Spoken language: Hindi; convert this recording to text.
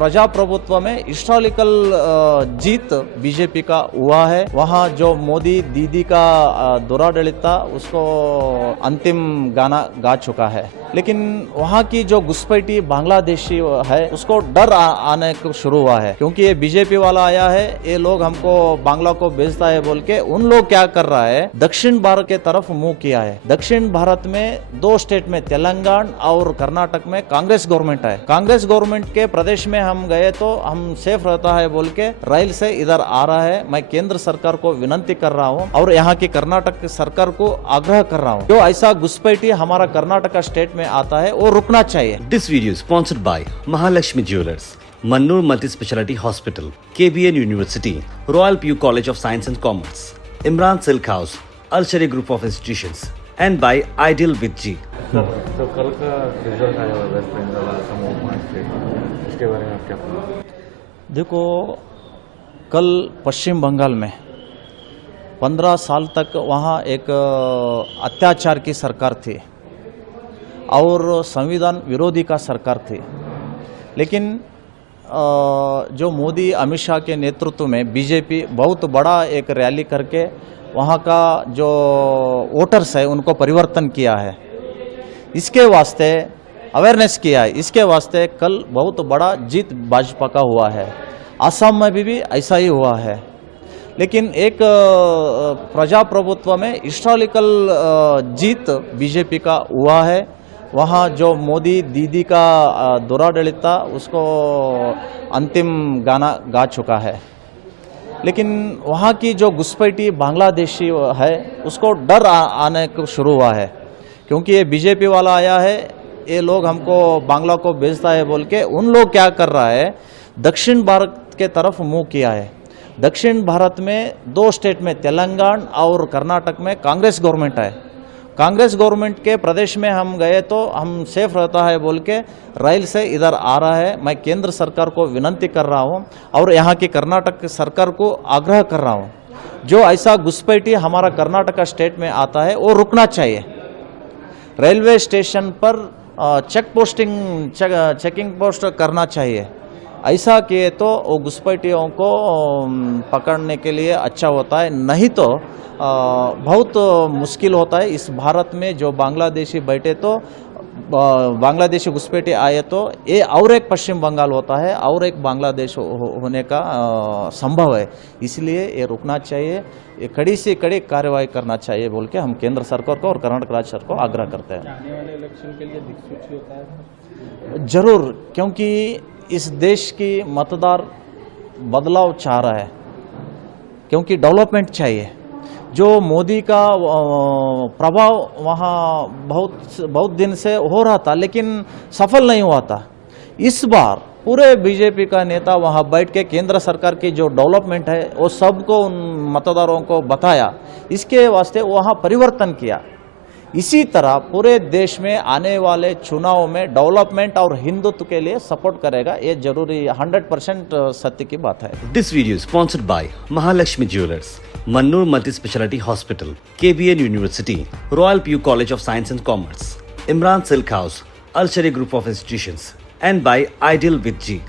प्रजाप्रभुत्व में हिस्टोरिकल जीत बीजेपी का हुआ है। वहाँ जो मोदी दीदी का दुराडलिता उसको अंतिम गाना गा चुका है, लेकिन वहाँ की जो घुसपैठी बांग्लादेशी है उसको डर आने को शुरू हुआ है, क्योंकि ये बीजेपी वाला आया है, ये लोग हमको बांग्ला को भेजता है बोल के उन लोग क्या कर रहा है, दक्षिण भारत के तरफ मुंह किया है। दक्षिण भारत में दो स्टेट में तेलंगाना और कर्नाटक में कांग्रेस गवर्नमेंट है। कांग्रेस गवर्नमेंट के प्रदेश में हम गए तो हम सेफ रहता है बोल के रेल से इधर आ रहा है। मैं केंद्र सरकार को विनती कर रहा हूँ और यहाँ की कर्नाटक सरकार को आग्रह कर रहा हूँ, जो ऐसा घुसपैठी हमारा कर्नाटक स्टेट में आता है वो रुकना चाहिए। This video is sponsored by Mahalakshmi Jewelers, Mannur Multi-Speciality Hospital, KBN University, Royal PU College of Science and Commerce, Imran Silk House, Al-Shari Group of Institutions, and by Ideal with G. तो कल का रिजल्ट आया हुआ वेस्ट बंगाल असम ओपन स्टेट, इसके बारे में आप क्या कहना? देखो, कल पश्चिम बंगाल में 15 साल तक वहाँ एक अत्याचार की सरकार थी और संविधान विरोधी का सरकार थी, लेकिन जो मोदी अमित शाह के नेतृत्व में बीजेपी बहुत बड़ा एक रैली करके वहाँ का जो वोटर्स है उनको परिवर्तन किया है, इसके वास्ते अवेयरनेस किया है, इसके वास्ते कल बहुत बड़ा जीत भाजपा का हुआ है। असम में भी ऐसा ही हुआ है, लेकिन एक प्रजाप्रभुत्व में हिस्टोरिकल जीत बीजेपी का हुआ है। वहाँ जो मोदी दीदी का दुराडलिता उसको अंतिम गाना गा चुका है, लेकिन वहाँ की जो घुसपैठी बांग्लादेशी है उसको डर आने को शुरू हुआ है, क्योंकि ये बीजेपी वाला आया है, ये लोग हमको बांग्ला को भेजता है बोल के उन लोग क्या कर रहा है, दक्षिण भारत के तरफ मुंह किया है। दक्षिण भारत में दो स्टेट में तेलंगाना और कर्नाटक में कांग्रेस गवर्नमेंट है। कांग्रेस गवर्नमेंट के प्रदेश में हम गए तो हम सेफ रहता है बोल के रेल से इधर आ रहा है। मैं केंद्र सरकार को विनती कर रहा हूँ और यहाँ की कर्नाटक सरकार को आग्रह कर रहा हूँ, जो ऐसा घुसपैठी हमारा कर्नाटक स्टेट में आता है वो रुकना चाहिए। रेलवे स्टेशन पर चेकिंग पोस्ट करना चाहिए। ऐसा किए तो वो घुसपैठियों को पकड़ने के लिए अच्छा होता है, नहीं तो बहुत मुश्किल होता है। इस भारत में जो बांग्लादेशी बैठे तो बांग्लादेशी घुसपैठी आए तो ये और एक पश्चिम बंगाल होता है और एक बांग्लादेश होने का संभव है, इसलिए ये रुकना चाहिए, ये कड़ी से कड़ी कार्रवाई करना चाहिए बोल के हम केंद्र सरकार को और कर्नाटक राज्य सरकार को आग्रह करते हैं। आने वाले इलेक्शन के लिए दिक्सूची होता है जरूर, क्योंकि इस देश की मतदार बदलाव चाह रहा है, क्योंकि डेवलपमेंट चाहिए। जो मोदी का प्रभाव वहाँ बहुत दिन से हो रहा था, लेकिन सफल नहीं हुआ था। इस बार पूरे बीजेपी का नेता वहाँ बैठ के केंद्र सरकार की जो डेवलपमेंट है वो सबको उन मतदारों को बताया, इसके वास्ते वहाँ परिवर्तन किया। इसी तरह पूरे देश में आने वाले चुनाव में डेवलपमेंट और हिंदुत्व के लिए सपोर्ट करेगा, ये जरूरी 100% सत्य की बात है। This video is sponsored by Mahalakshmi Jewelers, Mannur Multi-Speciality Hospital, KBN University, Royal PU College of Science and Commerce, Imran Silk House, Al-Shari Group of Institutions, and by Ideal with G.